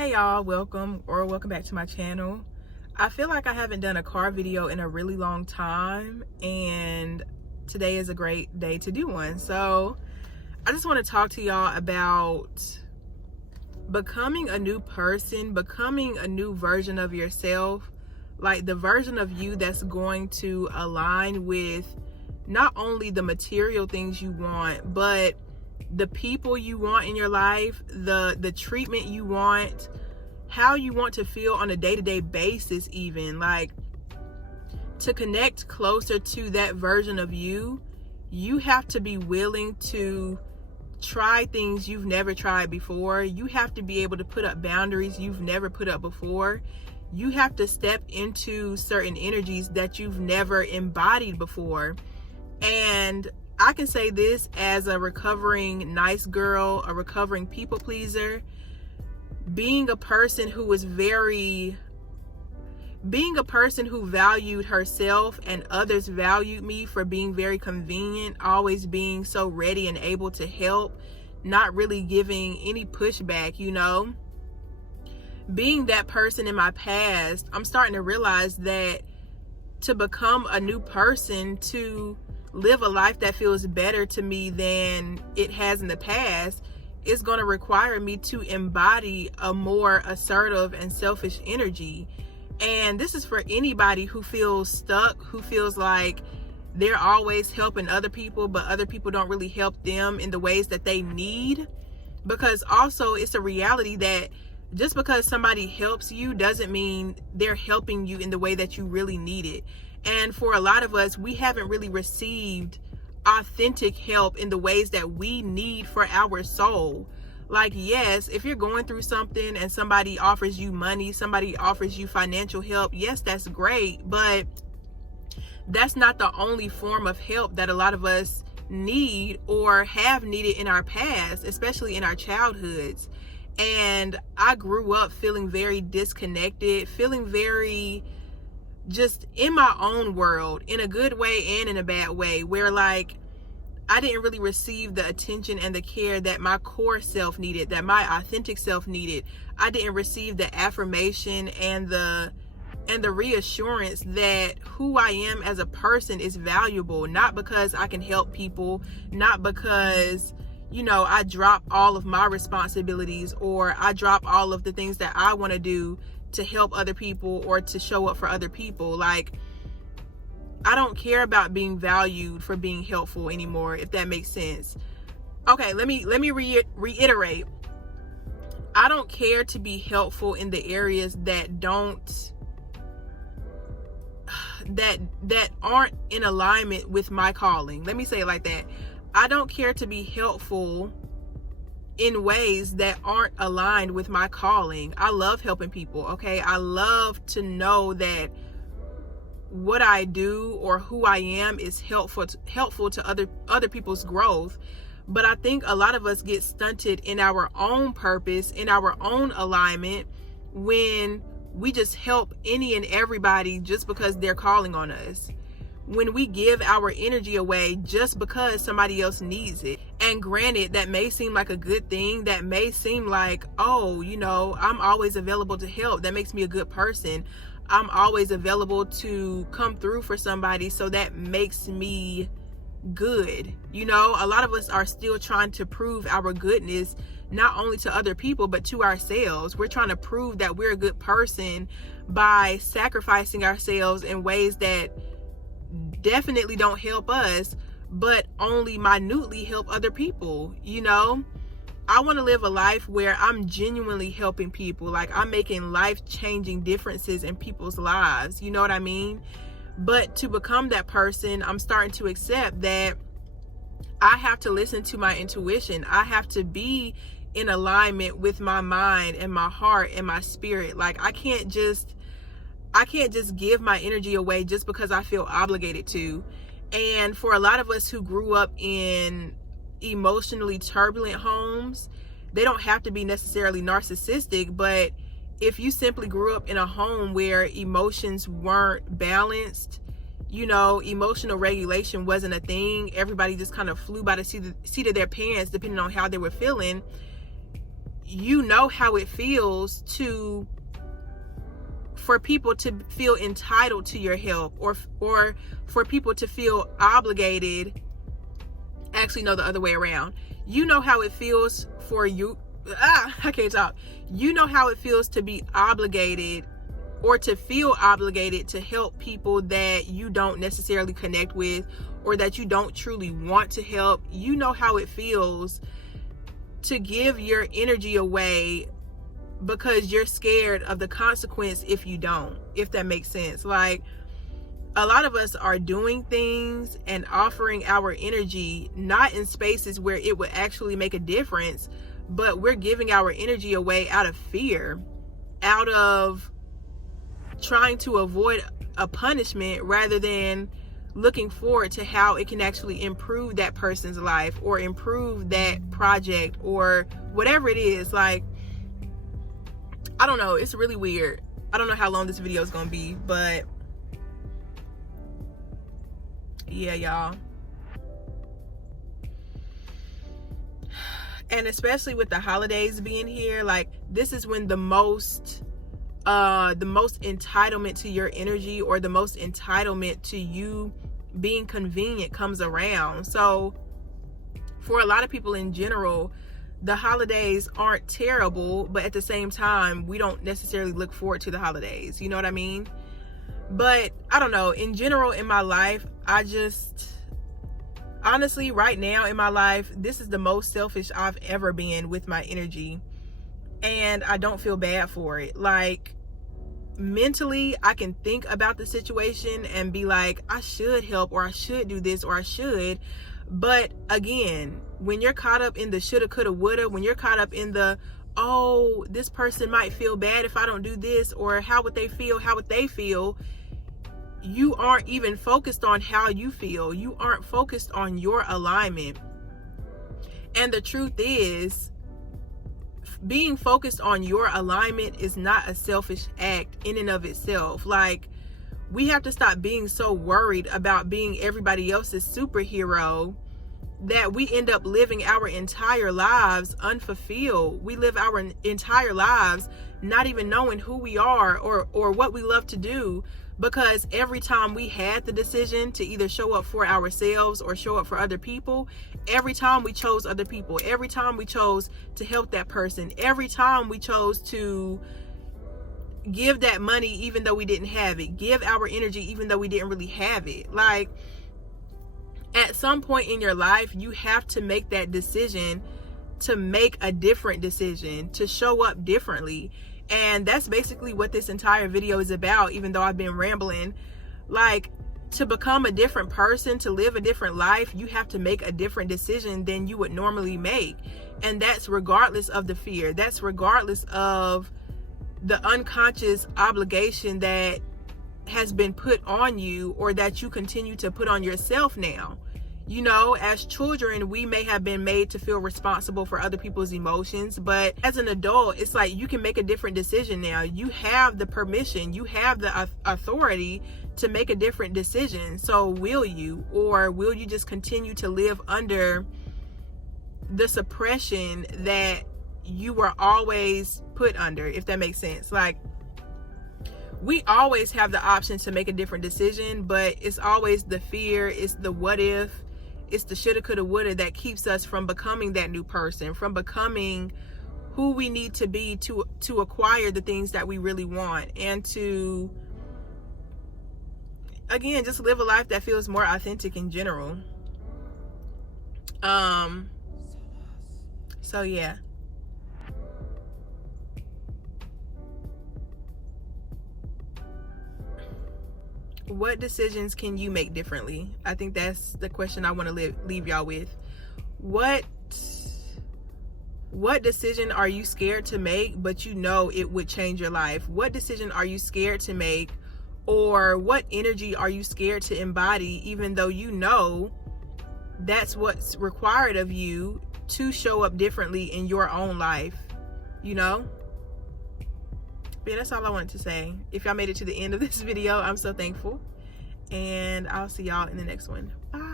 Hey y'all, welcome back to my channel. I feel like I haven't done a car video in a really long time, and today is a great day to do one. So I just want to talk to y'all about becoming a new person, becoming a new version of yourself, like the version of you that's going to align with not only the material things you want, but the people you want in your life, the treatment you want, how you want to feel on a day-to-day basis, even like to connect closer to that version of you. You have to be willing to try things you've never tried before. You have to be able to put up boundaries you've never put up before. You have to step into certain energies that you've never embodied before. And I can say this as a recovering nice girl, a recovering people pleaser, being a person who valued herself and others valued me for being very convenient, always being so ready and able to help, not really giving any pushback, being that person in my past. I'm starting to realize that to become a new person, to live a life that feels better to me than it has in the past, is going to require me to embody a more assertive and selfish energy. And this is for anybody who feels stuck, who feels like they're always helping other people, but other people don't really help them in the ways that they need. Because also it's a reality that just because somebody helps you doesn't mean they're helping you in the way that you really need it. And for a lot of us, we haven't really received authentic help in the ways that we need for our soul. Like, yes, if you're going through something and somebody offers you money, somebody offers you financial help, yes, that's great, but that's not the only form of help that a lot of us need or have needed in our past, especially in our childhoods. And I grew up feeling very disconnected, feeling very just in my own world, in a good way and in a bad way, where like I didn't really receive the attention and the care that my core self needed, that my authentic self needed. I didn't receive the affirmation and the reassurance that who I am as a person is valuable, not because I can help people, not because I drop all of my responsibilities or I drop all of the things that I want to do to help other people or to show up for other people. Like, I don't care about being valued for being helpful anymore, if that makes sense. Okay, let me reiterate. I don't care to be helpful in the areas that aren't in alignment with my calling. Let me say it like that. I don't care to be helpful in ways that aren't aligned with my calling. I love helping people, okay? I love to know that what I do or who I am is helpful to other people's growth. But I think a lot of us get stunted in our own purpose, in our own alignment, when we just help any and everybody just because they're calling on us. When we give our energy away just because somebody else needs it. And granted, that may seem like a good thing. That may seem like, oh, I'm always available to help. That makes me a good person. I'm always available to come through for somebody. So that makes me good. A lot of us are still trying to prove our goodness, not only to other people, but to ourselves. We're trying to prove that we're a good person by sacrificing ourselves in ways that definitely don't help us, but only minutely help other people. I want to live a life where I'm genuinely helping people, like I'm making life-changing differences in people's lives, you know what I mean? But to become that person, I'm starting to accept that I have to listen to my intuition. I have to be in alignment with my mind and my heart and my spirit. Like I can't just give my energy away just because I feel obligated to. And for a lot of us who grew up in emotionally turbulent homes, they don't have to be necessarily narcissistic, but if you simply grew up in a home where emotions weren't balanced, emotional regulation wasn't a thing, everybody just kind of flew by the seat of their pants depending on how they were feeling, you know how it feels for people to feel entitled to your help, or for people to feel obligated. Actually, no, the other way around. You know how it feels for you. I can't talk. You know how it feels to be obligated, or to feel obligated to help people that you don't necessarily connect with, or that you don't truly want to help. You know how it feels to give your energy away because you're scared of the consequence if you don't, if that makes sense. Like, a lot of us are doing things and offering our energy not in spaces where it would actually make a difference, but we're giving our energy away out of fear, out of trying to avoid a punishment, rather than looking forward to how it can actually improve that person's life, or improve that project, or whatever it is. Like, I don't know, it's really weird. I don't know how long this video is gonna be, but yeah, y'all. And especially with the holidays being here, like, this is when the most entitlement to your energy, or the most entitlement to you being convenient, comes around. So for a lot of people in general, the holidays aren't terrible, but at the same time, we don't necessarily look forward to the holidays. You know what I mean? But I don't know, in general, in my life, honestly, right now in my life, this is the most selfish I've ever been with my energy. And I don't feel bad for it. Like, mentally, I can think about the situation and be like, I should help, or I should do this, or I should. But again, when you're caught up in the shoulda, coulda, woulda, when you're caught up in the, oh, this person might feel bad if I don't do this, or how would they feel, you aren't even focused on how you feel. You aren't focused on your alignment. And the truth is, being focused on your alignment is not a selfish act in and of itself. Like, we have to stop being so worried about being everybody else's superhero that we end up living our entire lives unfulfilled. We live our entire lives not even knowing who we are, or what we love to do, because every time we had the decision to either show up for ourselves or show up for other people, every time we chose other people, every time we chose to help that person, every time we chose to give that money even though we didn't have it, give our energy even though we didn't really have it. Like, at some point in your life, you have to make that decision, to make a different decision, to show up differently. And that's basically what this entire video is about, even though I've been rambling. Like, to become a different person, to live a different life, you have to make a different decision than you would normally make. And that's regardless of the fear. That's regardless of the unconscious obligation that has been put on you, or that you continue to put on yourself now. You know, as children, we may have been made to feel responsible for other people's emotions, but as an adult, it's like you can make a different decision now. You have the permission, you have the authority to make a different decision. So will you, or will you just continue to live under the suppression that you were always put under, if that makes sense? Like, we always have the option to make a different decision, but it's always the fear, it's the what if, it's the shoulda, coulda, woulda that keeps us from becoming that new person, from becoming who we need to be to acquire the things that we really want, and to, again, just live a life that feels more authentic in general. So yeah. What decisions can you make differently? I think that's the question I want to leave y'all with. What decision are you scared to make, but you know it would change your life? What decision are you scared to make, or what energy are you scared to embody, even though you know that's what's required of you to show up differently in your own life, you know? But yeah, that's all I wanted to say. If y'all made it to the end of this video, I'm so thankful. And I'll see y'all in the next one. Bye.